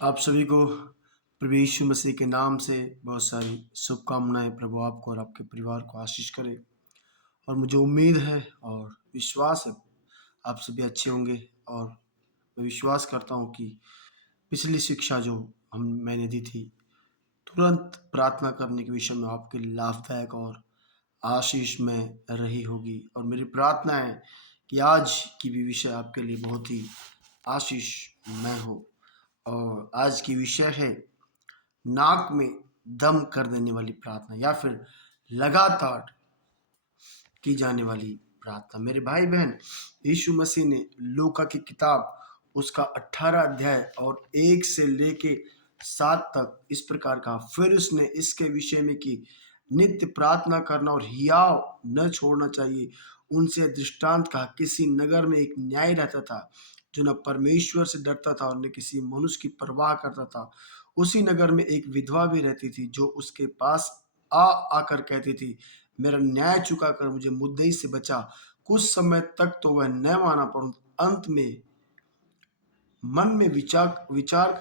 आप सभी को प्रभु यीशु मसीह के नाम से बहुत सारी शुभकामनाएं। प्रभु आपको और आपके परिवार को आशीष करे। और मुझे उम्मीद है और विश्वास है आप सभी अच्छे होंगे। और मैं विश्वास करता हूं कि पिछली शिक्षा जो मैंने दी थी तुरंत प्रार्थना करने के विषय में आपके लिए लाभदायक और आशीष में रही होगी। और मेरी प्रार्थना है कि आज की भी विषय आपके लिए बहुत ही आशीष में हो। और आज की विषय है नाक में दम कर देने वाली प्रार्थना या फिर लगातार की जाने वाली प्रार्थना। मेरे भाई बहन, यीशु मसीह ने लूका की किताब उसका 18 अध्याय और 1 से लेके 7 तक इस प्रकार कहा। फिर उसने इसके विषय में कि नित्य प्रार्थना करना और हियाव न छोड़ना चाहिए। उनसे दृष्टांत कहा, किसी नगर में एक न्यायी रहता था जो न परमेश्वर से डरता था और न किसी मनुष्य की परवाह करता था। उसी नगर में एक विधवा भी रहती थी जो उसके पास आ आकर कहती थी, मेरा न्याय चुका कर मुझे मुद्दई से बचा। कुछ समय तक तो वह न माना, परंतु अंत में मन में विचार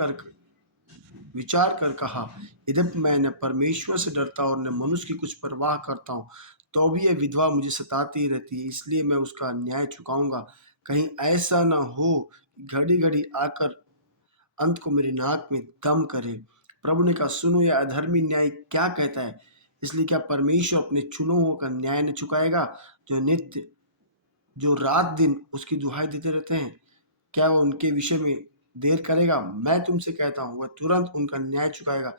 कर कहा, यद्यपि मैं न परमेश्वर से डरता और न मनुष्य की कुछ परवाह करता हूँ, तो भी यह विधवा मुझे सताती रहती है, इसलिए मैं उसका न्याय चुकाऊंगा। कहीं ऐसा न हो घड़ी घड़ी आकर अंत को मेरी नाक में दम करे। प्रभु ने कहा, सुनो यह अधर्मी न्याय क्या कहता है। इसलिए क्या परमेश्वर अपने चुने का न्याय न चुकाएगा जो रात दिन उसकी दुहाई देते रहते हैं? क्या वह उनके विषय में देर करेगा? मैं तुमसे कहता हूँ, वह तुरंत उनका न्याय चुकाएगा।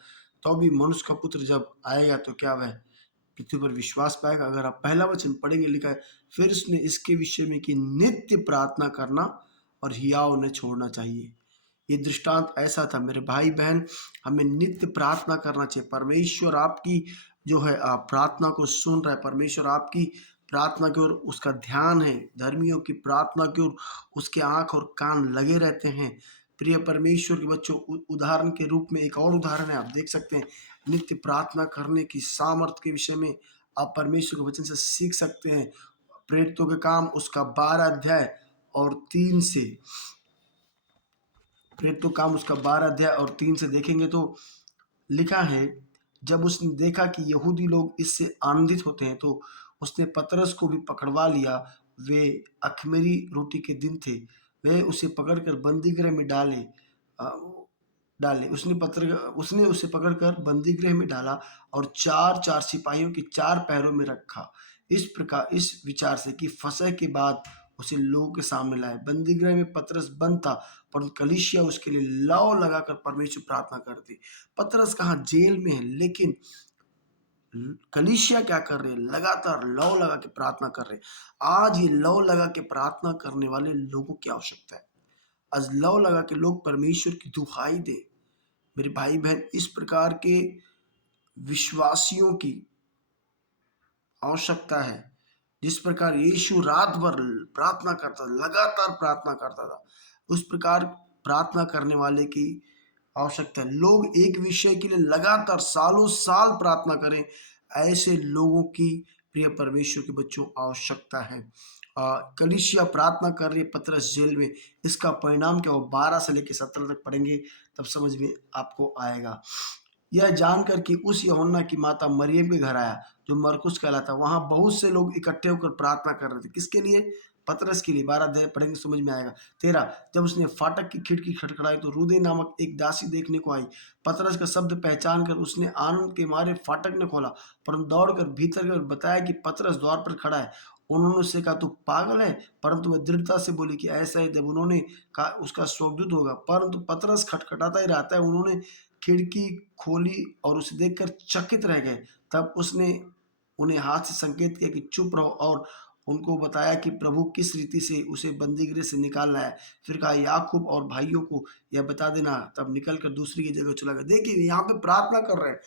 तो भी मनुष्य का पुत्र जब आएगा तो क्या वह पृथ्वी पर विश्वास पाएगा? अगर आप पहला वचन पढ़ेंगे, लिखा है, फिर उसने इसके विषय में कि नित्य प्रार्थना करना और हियाव न छोड़ना चाहिए। ये दृष्टांत ऐसा था मेरे भाई बहन, हमें नित्य प्रार्थना करना चाहिए। परमेश्वर आपकी जो है प्रार्थना को सुन रहा है। परमेश्वर आपकी प्रार्थना की ओर उसका ध्यान है। धर्मियों की प्रार्थना की ओर उसके आंख और कान लगे रहते हैं। प्रिय परमेश्वर के बच्चों, उदाहरण के रूप में एक और उदाहरण है, आप देख सकते हैं नित्य प्रार्थना करने की सामर्थ्य के विषय में आप परमेश्वर के वचन से सीख सकते हैं। प्रेरितों के काम उसका 12 अध्याय और 3 से प्रेरितों काम उसका 12 अध्याय और 3 से देखेंगे तो लिखा है, जब उसने देखा कि यहूदी लोग इससे आनंदित होते हैं तो उसने पतरस को भी पकड़वा लिया। वे अखमीरी रोटी के दिन थे। वे उसे पकड़कर बंदीगृह में अ, डाले उसने उसे पकड़कर बंदीगृह में डाला और चार चार सिपाहियों के चार पैरों में रखा, इस विचार से कि फसह के बाद उसे लोगों के सामने लाए। बंदीगृह में पतरस बंद था, परंतु कलीसिया उसके लिए लौ लगाकर परमेश्वर प्रार्थना करती। पतरस कहाँ जेल में है, लेकिन कलीसिया क्या कर रहे हैं? लगातार लौ लगा के प्रार्थना कर रहे हैं। आज ये लौ लगा के प्रार्थना करने वाले लोगों की आवश्यकता है। आज लौ लगा के लोग परमेश्वर की दुहाई दे। मेरे भाई बहन, इस प्रकार के विश्वासियों की आवश्यकता है। जिस प्रकार यीशु रात भर प्रार्थना करता था, लगातार प्रार्थना करता था, उस प्रकार प्रार्थना करने वाले की आवश्यकता है। लोग एक विषय के लिए लगातार सालों साल प्रार्थना करें, ऐसे लोगों की प्रिय परमेश्वर के बच्चों आवश्यकता है। कलीसिया प्रार्थना कर रही है, पतरस जेल में। इसका परिणाम क्या हो? 12 से लेकर 17 तक पढ़ेंगे तब समझ में आपको आएगा। यह जानकर कि उस यूहन्ना की माता मरियम के घर आया जो मरकुस कहलाता। वहां बहुत से लोग इकट्ठे होकर प्रार्थना कर रहे थे। किसके लिए? पतरस के लिए। 12 अध्याय पढ़ेंगे समझ में आएगा। 13, जब उसने फाटक की खिड़की खटखड़ाई तो रूदे नामक एक दासी देखने को आई। पतरस का शब्द पहचान कर उसने आनंद के मारे फाटक ने खोला, परंतु दौड़कर भीतर गए और बताया कि पतरस द्वार पर खड़ा है। उन्होंने उससे कहा, तू पागल है? परंतु वह दृढ़ता से बोली कि ऐसा ही। जब उन्होंने कहा, उसका स्वर्गदूत होगा। परंतु पतरस खटखटाता ही रहता है। उन्होंने खिड़की खोली और उसे देखकर चकित रह गए। तब उसने उन्हें हाथ से संकेत किया कि चुप रहो और उनको बताया कि प्रभु किस रीति से उसे बंदीगृह से निकाल लाया। फिर कहा, याकूब और भाइयों को यह बता देना। तब निकलकर दूसरी की जगह चला गया। देखिए, यहाँ पे प्रार्थना कर रहे हैं।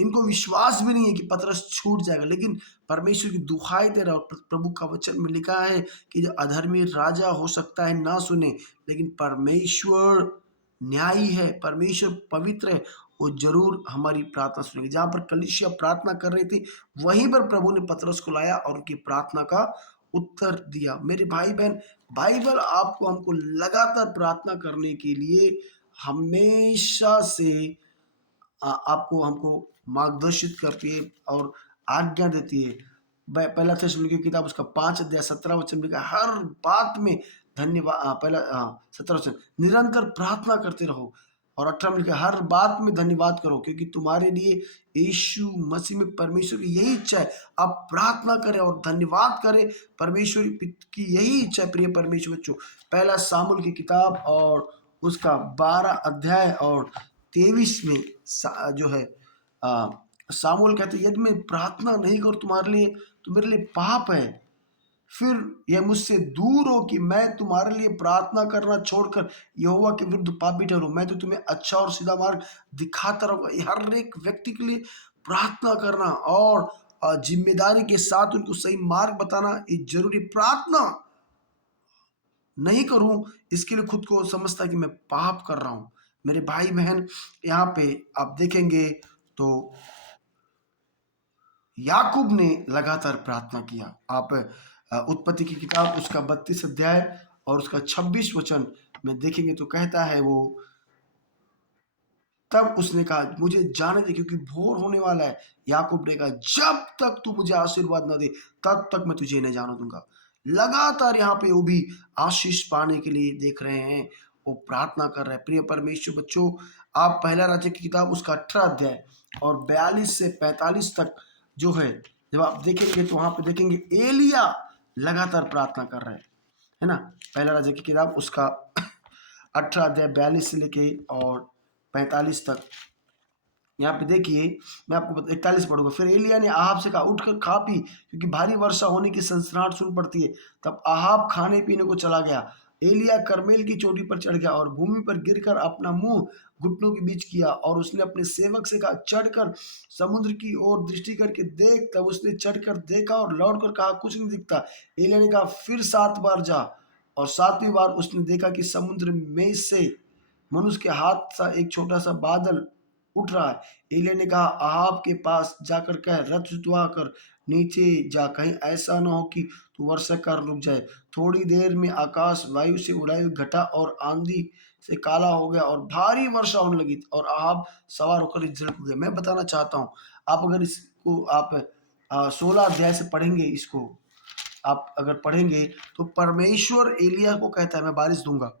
इनको विश्वास भी नहीं है कि पतरस छूट जाएगा, लेकिन परमेश्वर की दुहाई दे रहा। और प्रभु का वचन में लिखा है कि जो अधर्मी राजा हो सकता है ना सुने, लेकिन परमेश्वर न्यायी है, परमेश्वर पवित्र है, वो जरूर हमारी प्रार्थना सुनेंगे। जहां पर कलीसिया प्रार्थना कर रही थी, वहीं पर प्रभु ने पतरस को लाया और उनकी प्रार्थना का उत्तर दिया। मेरे भाई बहन, बाइबल आपको हमको लगातार प्रार्थना करने के लिए हमेशा से आपको हमको मार्गदर्शित करती है और आज्ञा देती है। पहला थिस्सलुनीके की किताब उसका 5 अध्याय 17 वचन में लिखा है, हर बात में धन्यवाद। पहला 17 वचन, निरंतर प्रार्थना करते रहो। और 18 में लिखा है, हर बात में धन्यवाद करो क्योंकि तुम्हारे लिए यीशु मसीह में परमेश्वर की यही इच्छा है। आप प्रार्थना करें और धन्यवाद करें। परमेश्वर की यही इच्छा है प्रिय परमेश्वर बच्चों। पहला सामुएल की किताब और उसका 12 अध्याय और 23 में जो है सामुएल कहते, यदि मैं प्रार्थना नहीं करूं तुम्हारे लिए तो मेरे लिए पाप है। फिर यह मुझसे दूर हो कि मैं तुम्हारे लिए प्रार्थना करना छोड़कर यहोवा के विरुद्ध पापी ठहरूं। मैं तो तुम्हें अच्छा और सीधा मार्ग दिखाता रहूंगा। ये हर एक व्यक्ति के लिए प्रार्थना करना और जिम्मेदारी के साथ उनको सही मार्ग बताना ये जरूरी। प्रार्थना नहीं करूं इसके लिए खुद को समझता कि मैं पाप कर रहा हूं। मेरे भाई बहन, यहाँ पे आप देखेंगे तो याकूब ने लगातार प्रार्थना किया। आप उत्पत्ति की किताब उसका 32 अध्याय और उसका 26 वचन में देखेंगे तो कहता है वो, तब उसने कहा मुझे जाने दे क्योंकि भोर होने वाला है। याकूब ने कहा जब तक तू मुझे आशीर्वाद न दे तब तक मैं तुझे नहीं जाने दूंगा। लगातार यहाँ पे वो भी आशीष पाने के लिए देख रहे हैं, वो प्रार्थना कर रहे हैं। प्रिय परमेश्वर बच्चों, आप पहला राजा की किताब उसका 18 अध्याय और 42 से 45 तक जो है, जब आप देखेंगे तो वहां पे देखेंगे एलिया लगातार प्रार्थना कर रहे हैं, है ना। पहला राजा की किताब उसका 18 अध्याय 42 से लेके और 45 तक। यहाँ पे देखिए, मैं आपको 41 पढ़ूंगा। फिर एलिया ने आहाब से कहा उठकर खा पी क्योंकि भारी वर्षा होने की सनसनाहट सुन पड़ती है। तब आहाब खाने पीने को चला गया। एलिया करमेल की चोटी पर चढ़ गया और भूमि पर गिरकर अपना मुंह घुटनों के बीच किया और उसने अपने सेवक से कहा चढ़कर समुद्र की ओर दृष्टि करके देख। तब उसने चढ़कर देखा और लौटकर कहा कुछ नहीं दिखता। एलिया ने कहा फिर 7 बार जा। और 7वीं बार उसने देखा कि समुद्र में से मनुष्य के हाथ सा एक छोटा सा बादल उठ रहा है। एलिय्याह ने कहा अहाब के पास जाकर कह रथ जुतवा कर नीचे जा, कहीं ऐसा न हो कि तू वर्षा कर रुक जाए। थोड़ी देर में आकाश वायु से उड़ाई हुई घटा और आंधी से काला हो गया और भारी वर्षा होने लगी और अहाब सवार होकर इस जल को गया। मैं बताना चाहता हूँ, आप अगर इसको आप 16 अध्याय से पढ़ेंगे, इसको आप अगर पढ़ेंगे तो परमेश्वर एलिय्याह को कहता है मैं बारिश दूंगा।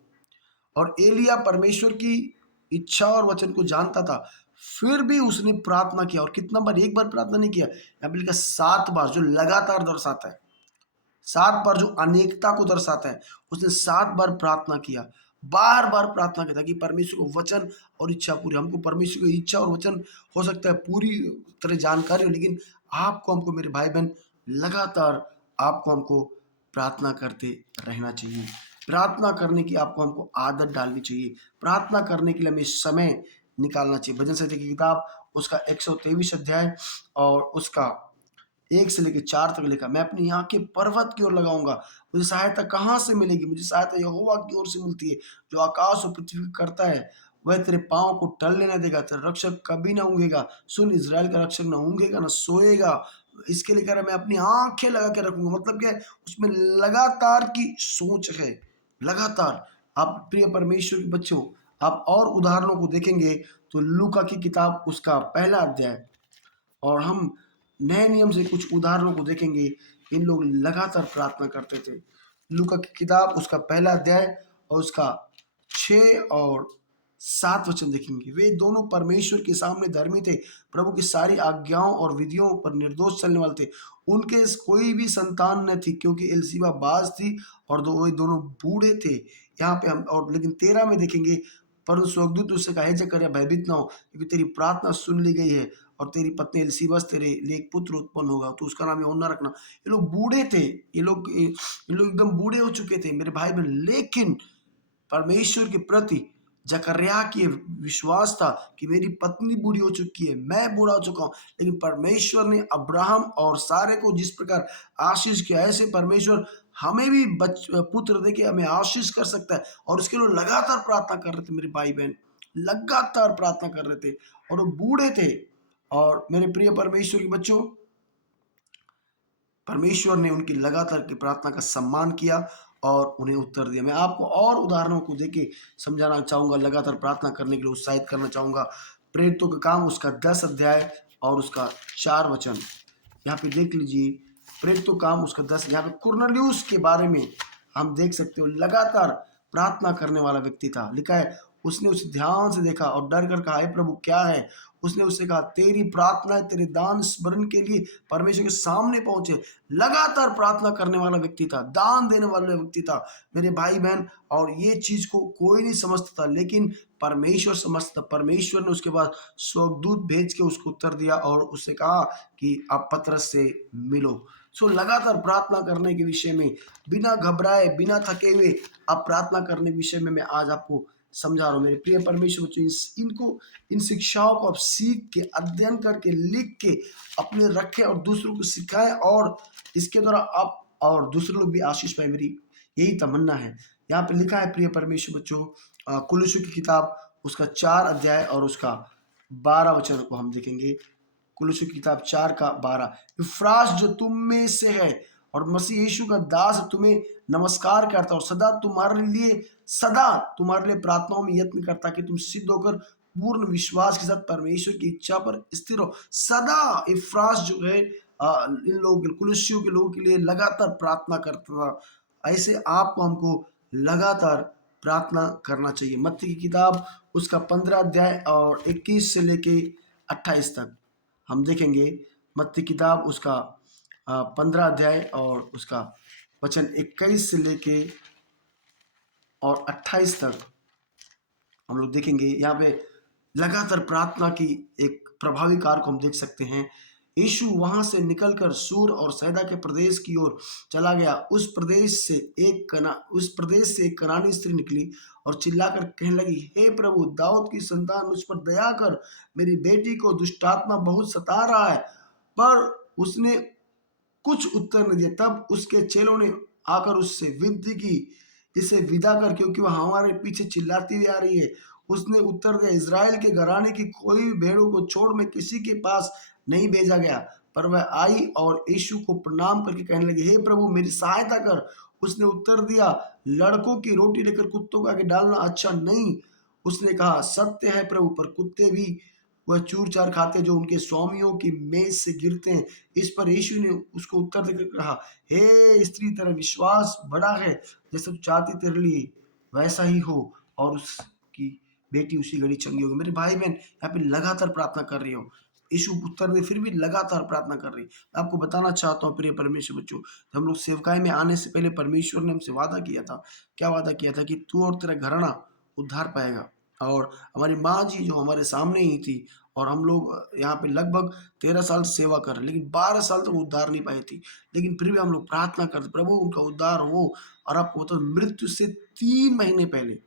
और एलिया परमेश्वर की इच्छा और वचन को जानता था, फिर भी उसने प्रार्थना किया। और कितना बार, एक बार प्रार्थना नहीं किया, यहाँ पे लिखा 7 बार, जो लगातार दर्शाता है। 7 बार जो अनेकता को दर्शाता है, उसने 7 बार प्रार्थना किया। बार बार प्रार्थना किया ताकि परमेश्वर को वचन और इच्छा पूरी, हमको परमेश्वर की इच्छा और वचन हो सकता है पूरी तरह जानकारी हो, लेकिन आपको हमको मेरे भाई बहन लगातार आपको हमको प्रार्थना करते रहना चाहिए। प्रार्थना करने की आपको हमको आदत डालनी चाहिए। प्रार्थना करने के लिए हमें समय निकालना चाहिए। भजन संहिता की किताब उसका 123 अध्याय और उसका 1 से लेकर 4 तक लिखा, मैं अपनी आंखें पर्वत की ओर लगाऊंगा, मुझे सहायता कहाँ से मिलेगी। मुझे सहायता यहोवा की ओर से मिलती है जो आकाश और पृथ्वी को करता है। वह तेरे पाँव को टलने न देगा, तेरा रक्षक कभी ना ऊँघेगा। सुन, इज़राइल का रक्षक ना ऊँघेगा ना सोएगा। इसके लिए कह रहा है मैं अपनी आंखें लगा के रखूंगा। मतलब क्या है, उसमें लगातार की सोच है। लगातार आप प्रिय परमेश्वर के बच्चों, आप और उदाहरणों को देखेंगे तो लूका की किताब उसका पहला अध्याय और हम नए नियम से कुछ उदाहरणों को देखेंगे। इन लोग लगातार प्रार्थना करते थे। लूका की किताब उसका पहला अध्याय और उसका 6 और 7 वचन देखेंगे। वे दोनों परमेश्वर के सामने धर्मी थे, प्रभु की सारी आज्ञाओं और विधियों पर निर्दोष चलने वाले थे। उनके कोई भी संतान न थी क्योंकि एलसीबा बाज थी और वे दोनों बूढ़े थे। यहाँ पे हम और लेकिन 13 में देखेंगे, परंतु स्वर्गदूत उससे कहा, हे जकर्या भयभीत न हो क्योंकि तेरी प्रार्थना सुन ली गई है और तेरी पत्नी एलीशिबा तेरे लिए एक पुत्र उत्पन्न होगा, तो उसका नाम यूहन्ना रखना। ये लोग बूढ़े थे, ये लोग एकदम बूढ़े हो चुके थे मेरे भाई बहन, लेकिन परमेश्वर के प्रति जकर्या की विश्वास था कि मेरी पत्नी बूढ़ी हो चुकी है, मैं बूढ़ा हो चुका हूँ, लेकिन परमेश्वर ने अब्राहम और सारे को जिस प्रकार आशीष किया, ऐसे परमेश्वर हमें भी पुत्र दे के हमें आशीष कर सकता है। और उसके लिए लगातार प्रार्थना कर रहे थे मेरे भाई बहन, लगातार प्रार्थना कर रहे थे और वो बूढ़े थे। और मेरे प्रिय परमेश्वर के बच्चों, परमेश्वर ने उनकी लगातार की प्रार्थना का सम्मान किया और उन्हें उत्तर दिया। मैं आपको और उदाहरणों को देके समझाना चाहूँगा, लगातार प्रार्थना करने के लिए उत्साहित करना चाहूँगा। प्रेरितों का काम उसका 10 अध्याय और उसका 4 वचन। यहाँ पे देख लीजिए, प्रेरितों का काम उसका 10, यहाँ पे कुरनेलियुस के बारे में हम देख सकते हो, लगातार प्रार्थना करने वाला व्यक्ति था। लिखा है, उसने उसे ध्यान से देखा और डर कर कहा, हे प्रभु क्या है? उसने उससे कहा, तेरी प्रार्थना तेरे दान स्मरण के लिए परमेश्वर के सामने पहुंचे। लगातार प्रार्थना करने वाला व्यक्ति था, दान देने वाला व्यक्ति था मेरे भाई बहन। और ये चीज को कोई नहीं समझता था, लेकिन परमेश्वर समझता। परमेश्वर ने उसके बाद स्वर्गदूत भेज के उसको उत्तर दिया और उससे कहा कि आप पतरस से मिलो। सो लगातार प्रार्थना करने के विषय में, बिना घबराए, बिना थके हुए आप प्रार्थना करने के विषय में मैं आज आपको समझा रहा हूँ। मेरे प्रिय परमेश्वर बच्चों, इनको, इन शिक्षाओं को आप सीख के, अध्ययन करके, लिख के अपने रखें और दूसरों को सिखाएं, और इसके द्वारा आप और दूसरे लोग भी आशीष पाए। मेरी यही तमन्ना है। यहाँ पे लिखा है प्रिय परमेश्वर बच्चों, कुलुस्सियों की किताब उसका 4 अध्याय और उसका 12 वचन को हम देखेंगे। कुलुस्सियों की किताब 4 का 12, इफ्रास जो तुम में से है और मसीह यीशु का दास तुम्हें नमस्कार करता और सदा तुम्हारे लिए प्रार्थनाओं में यत्न करता कि तुम सिद्ध होकर पूर्ण विश्वास के साथ परमेश्वर की इच्छा पर स्थिर हो। सदा इफ्रास जो है इन लोग कुलुस्सियों के लोगों के लिए लगातार प्रार्थना करता था। ऐसे आपको, हमको लगातार प्रार्थना करना चाहिए। मत्ती की किताब उसका 15 अध्याय और 21 से लेके 28 तक हम देखेंगे। मत्ती किताब उसका 15 अध्याय और उसका वचन 21 से लेके और 28 तक हम लोग देखेंगे। यहाँ पे लगातार प्रार्थना की एक प्रभावी कार्य को हम देख सकते हैं। यीशु वहां से निकलकर सूर और सैदा के प्रदेश की ओर चला गया। उस प्रदेश से एक कनानी स्त्री निकली और चिल्लाकर कहने लगी, हे प्रभु, दाऊद की संतान, मुझ पर दया कर, मेरी बेटी को दुष्टात्मा बहुत सता रहा है। पर उसने कुछ उत्तर नहीं दिया। तब उसके चेलों ने आकर उससे विनती की, इसे विदा कर, क्योंकि वह हमारे पीछे चिल्लाती हुई आ रही है। उसने उत्तर दिया, इज़राइल के घराने की कोई भी भेड़ों को छोड़ मैं किसी के पास नहीं भेजा गया। पर वह आई और यीशु को प्रणाम करके कहने लगी, हे प्रभु, मेरी सहायता कर। उसने उत्तर दिया, लड़कों की रोटी लेकर कुत्तों को आगे डालना अच्छा नहीं। उसने कहा, सत्य है प्रभु, पर कुत्ते भी वह चूर चार खाते जो उनके स्वामियों की मेज से गिरते हैं। इस पर यीशु ने उसको उत्तर देकर कहा, हे स्त्री, तेरा विश्वास बड़ा है, जैसे तू चाहती तेरे लिए वैसा ही हो। और उसकी बेटी उसी घड़ी चंगी होगी। मेरे भाई बहन, यहाँ पे लगातार प्रार्थना कर रही हो, यीशु उत्तर दे, फिर भी लगातार प्रार्थना कर रही। मैं आपको बताना चाहता हूँ प्रिय परमेश्वर बच्चों, हम लोग सेवकाई में आने से पहले परमेश्वर ने हमसे वादा किया था। क्या वादा किया था? कि तू और तेरा घराना उद्धार पाएगा। और हमारी माँ जी जो हमारे सामने ही थी, और हम लोग यहाँ पे लगभग 13 साल सेवा कर रहे, लेकिन 12 साल तक उद्धार नहीं पाई थी। लेकिन फिर भी हम लोग प्रार्थना करते, प्रभु उनका उद्धार हो। और आपको तो मृत्यु से 3 महीने पहले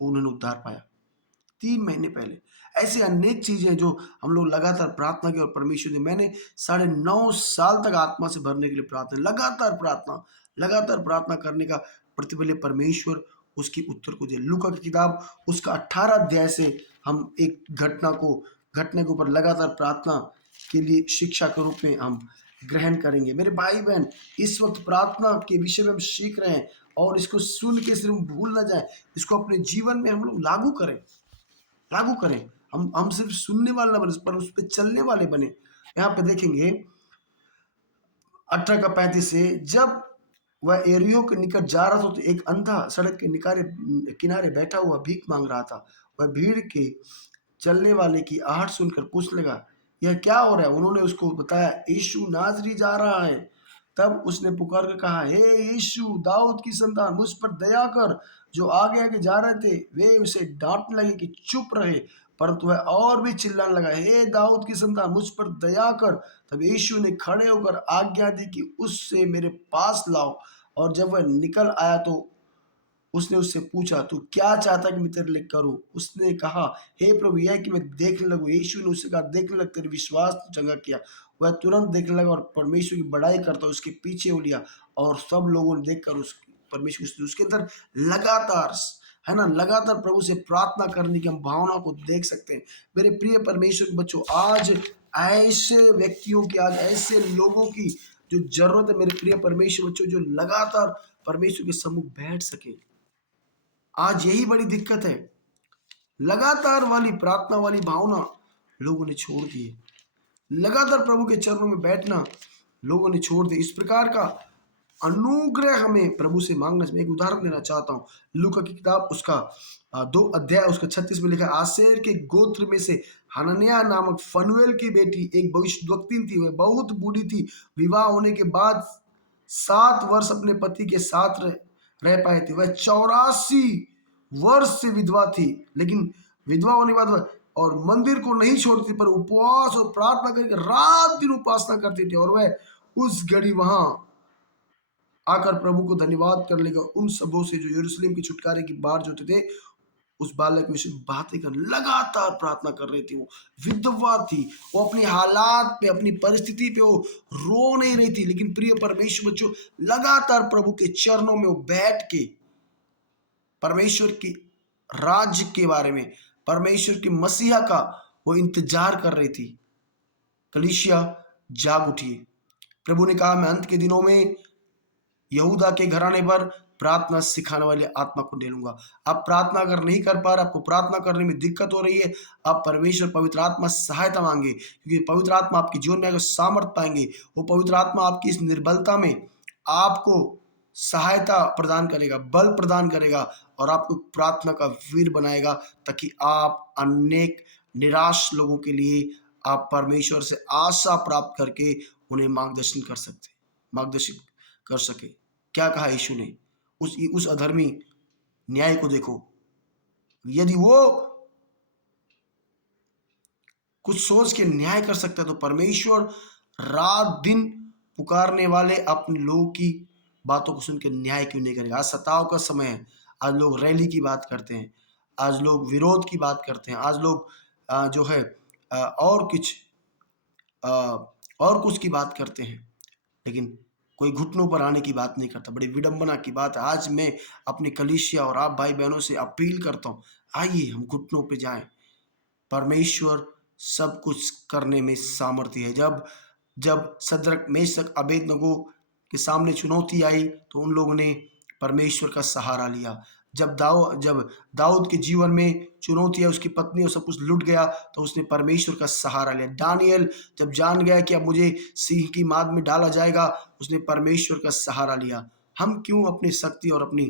उन्होंने उद्धार पाया। 3 महीने पहले। ऐसी अनेक चीजें जो हम लोग लगातार प्रार्थना की और परमेश्वर ने, मैंने 9.5 साल तक आत्मा से भरने के लिए प्रार्थना, लगातार प्रार्थना करने का प्रतिफल परमेश्वर उसकी उत्तर को दे। लूका की किताब उसका 18 अध्याय से हम एक घटने के ऊपर लगातार प्रार्थना के लिए शिक्षा के रूप में हम ग्रहण करेंगे। मेरे भाई बहन, इस वक्त प्रार्थना के विषय में हम सीख रहे हैं, और इसको सुन के सिर्फ भूल ना जाए, इसको अपने जीवन में हम लोग लागू करें। हम सिर्फ सुनने वाले ना बने, पर उस पर चलने वाले बने। यहाँ पे देखेंगे 18 का 35 से, जब वह एरियो के निकट जा रहा था तो एक अंधा सड़क के किनारे बैठा हुआ भीख मांग रहा था। वह भीड़ के चलने वाले की आहट सुनकर पूछने लगा, यह क्या हो रहा है? उन्होंने उसको बताया, यीशु नाजरी जा रहा है। तब उसने पुकार कर कहा, हे यीशु, दाऊद की संतान, मुझ पर दया कर। जो आगे आगे जा रहे थे वे उसे डांटने लगे कि चुप रहे, परंतु वह और भी चिल्लाने लगा, हे दाऊद की संतान, मुझ पर दया कर। तब यीशु ने खड़े होकर आज्ञा दी कि उससे मेरे पास लाओ। और जब वह निकल आया तो उसने उससे पूछा, तू क्या चाहता कि मैं तेरे लिए करूं? उसने कहा, हे प्रभु, यह कि मैं देखने लगूं। यीशु ने उससे कहा, देखने लग, तेरे विश्वास ने चंगा किया। वह तुरंत देखने लगा और परमेश्वर की बड़ाई करता उसके पीछे हो लिया। और सब लोगों ने देखकर परमेश्वर उसके अंदर लगातार, है ना, लगातार प्रभु से प्रार्थना करने की हम भावना को देख सकते हैं। मेरे प्रिय परमेश्वर के बच्चों, आज ऐसे व्यक्तियों की, आज ऐसे लोगों की जो जरूरत है, मेरे प्रिय परमेश्वर बच्चों, जो लगातार परमेश्वर के सम्मुख बैठ सके। आज यही बड़ी दिक्कत है, लगातार वाली प्रार्थना वाली भावना लोगों ने छोड़ दी है। लगातार प्रभु के चरणों में बैठना लोगों ने छोड़ दिया। इस प्रकार का अनुग्रह हमें प्रभु से मांगना चाहिए। मैं एक उदाहरण देना चाहता हूँ, लूका की किताब उसका 2 अध्याय उसका 36 में लिखा है, आसेर के गोत्र में से हनन्याह नामक फनुएल की बेटी एक भविष्यद्वक्तिन थी। वह बहुत बूढ़ी थी, विवाह होने के बाद 7 वर्ष अपने पति के साथ रह पाए थे। वह 84 वर्ष से विधवा थी, लेकिन विधवा होने के बाद वह और मंदिर को नहीं छोड़ती, पर उपवास और प्रार्थना करके रात दिन उपासना करती थी। और वह उस घड़ी वहां आकर प्रभु को धन्यवाद कर लेगा उन सबों से जो यरूशलेम की छुटकारे की बाट जोते थे। उस बालक के विषय में बातें कर लगातार प्रार्थना कर रही थी। वो विधवा थी, वो अपने हालात पे, अपनी परिस्थिति पे वो रो नहीं रही थी, लेकिन प्रिय परमेश्वर बच्चों, लगातार प्रभु के चरणों में वो बैठ के परमेश्वर की राज्य के बारे में, परमेश्वर की मसीहा का वो इंतजार कर रही थी। कलीसिया जाग उठी। प्रभु ने कहा, मैं अंत के दिनों में यहूदा के घराने पर प्रार्थना सिखाने वाले आत्मा को दे लूंगा। आप प्रार्थना अगर नहीं कर पा रहे, आपको प्रार्थना करने में दिक्कत हो रही है, आप परमेश्वर पवित्र आत्मा सहायता मांगे, क्योंकि पवित्र आत्मा आपके जीवन में अगर सामर्थ पाएंगे, वो पवित्र आत्मा आपकी इस निर्बलता में आपको सहायता प्रदान करेगा, बल प्रदान करेगा और आपको प्रार्थना का वीर बनाएगा, ताकि आप अनेक निराश लोगों के लिए आप परमेश्वर से आशा प्राप्त करके उन्हें मार्गदर्शन कर सके। क्या कहा यीशु ने? उस अधर्मी न्याय को देखो, यदि वो कुछ सोच के न्याय कर सकता है, तो परमेश्वर रात दिन पुकारने वाले अपने लोगों की बातों को सुनकर न्याय क्यों नहीं करेगा? आज सताव का समय है, आज लोग रैली की बात करते हैं, आज लोग विरोध की बात करते हैं, आज लोग जो है और कुछ की बात करते हैं, लेकिन कोई घुटनों पर आने की बात नहीं करता। बड़ी विडंबना की बात है। आज मैं अपनी कलीसिया और आप भाई बहनों से अपील करता हूँ, आइए हम घुटनों पे जाएं। परमेश्वर सब कुछ करने में सामर्थ्य है। जब सद्रक मेशक अबेदनगो के सामने चुनौती आई, तो उन लोगों ने परमेश्वर का सहारा लिया। जब दाऊद के जीवन में चुनौती है, उसकी पत्नी और सब कुछ लुट गया, तो उसने परमेश्वर का सहारा लिया। दानियल जब जान गया कि अब मुझे सिंह की माद में डाला जाएगा, उसने परमेश्वर का सहारा लिया। हम क्यों अपनी शक्ति और अपनी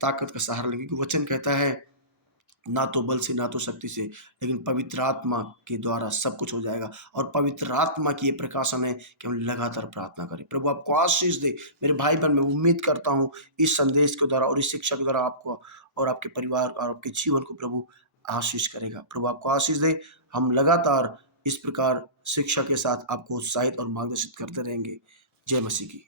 ताकत का सहारा लेंगे? क्योंकि वचन कहता है, ना तो बल से ना तो शक्ति से, लेकिन पवित्र आत्मा के द्वारा सब कुछ हो जाएगा। और पवित्र आत्मा की ये प्रकाशन है कि हम लगातार प्रार्थना करें। प्रभु आपको आशीष दे मेरे भाई बहन। मैं उम्मीद करता हूँ इस संदेश के द्वारा और इस शिक्षा के द्वारा आपको और आपके परिवार और आपके जीवन को प्रभु आशीष करेगा। प्रभु आपको आशीष दे। हम लगातार इस प्रकार शिक्षा के साथ आपको उत्साहित और मार्गदर्शित करते रहेंगे। जय मसीह की।